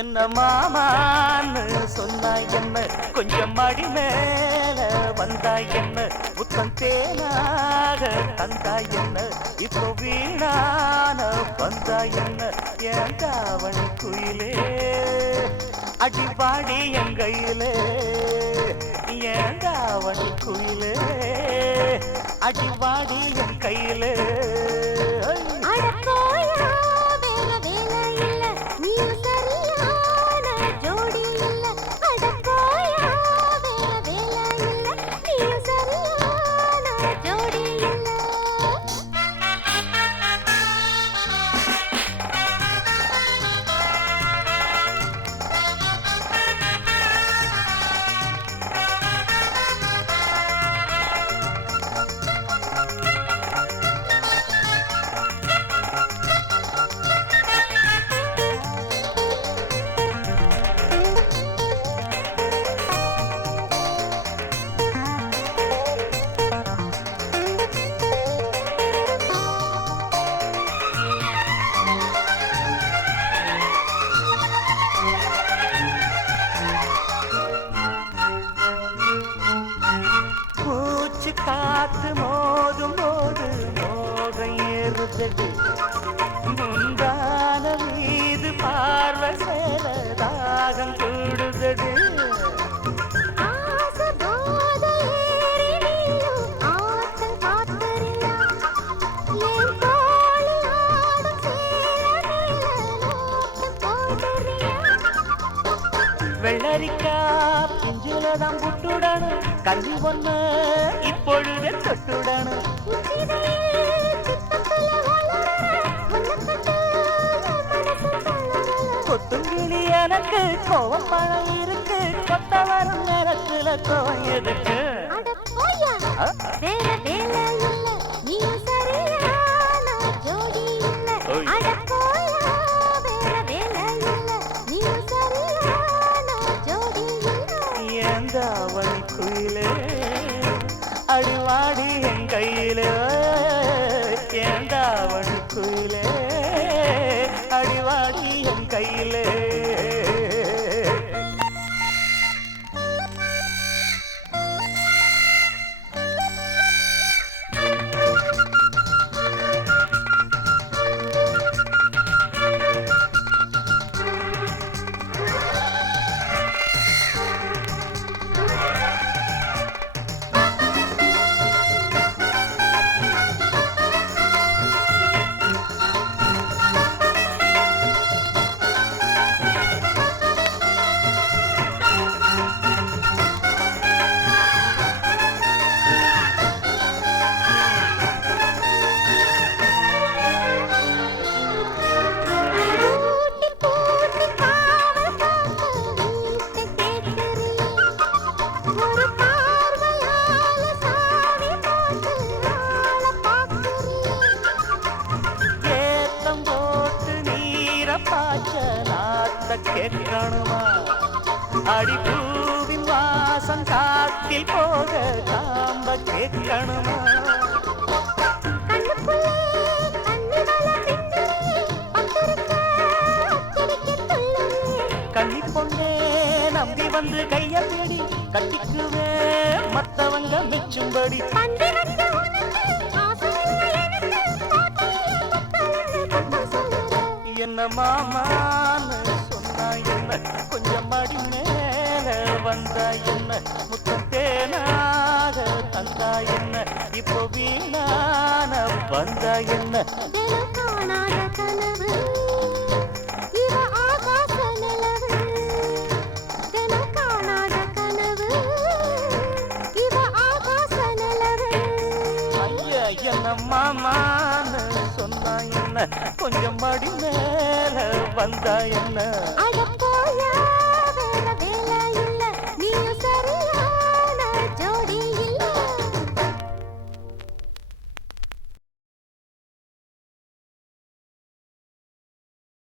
என்ன மாமான்னு சொன்னாய் என்ன, கொஞ்சம் மடி மேல வந்தாய் என்ன, முத்தம் தேனாக தந்தாய் என்ன, இப்போ வீணான வந்தாய் என்ன, என் தாவணி குயிலே அடிபாடி என் கையிலே, என் தாவணி குயிலே அடிபாடி என் கையிலே. காத்து மோதும் போது மோகம் ஏறுதது, முந்தான மீது பார்வை சேர தாகம் கூடுதது. வெள்ளரிக்கா பிஞ்சிலதான் புட்டுடணும், கல்வி ஒண்ணு இப்பொழுதே தொட்டுடணும். கொத்துங்கிளி எனக்கு கோவம் பழம் இருக்கு, கொத்த வரும் நேரத்துல கோவம் எதுக்கு? தாவணி குயிலே அடிவாடி என் கையிலே, என் தாவணி குயிலே அடிவாடி என் கையிலே. கேட்கணுமா அடி பூவின் வாசம் காத்தில் போக காம்ப கேட்கணுமா? கண்ணி பொண்ணே நம்பி வந்து கைய தேடி கட்டிக்குவே மத்தவங்க மெச்சும்படி. என்ன மாமான்னு சொன்னாய் என்ன, கொஞ்சம் மடி மேல வந்தாய் என்ன, முத்தம் தேனாக தந்தாய் என்ன, இப்போ வீணான வந்தாய் என்ன. காணாத கனவு இவ ஆகாச நிலவு, காணாத கனவு இவ ஆகாச நிலவு. ஐயா என்ன மாமான்னு சொன்னாய் என்ன, கொஞ்சம் மடி மேல வந்தாய் என்ன.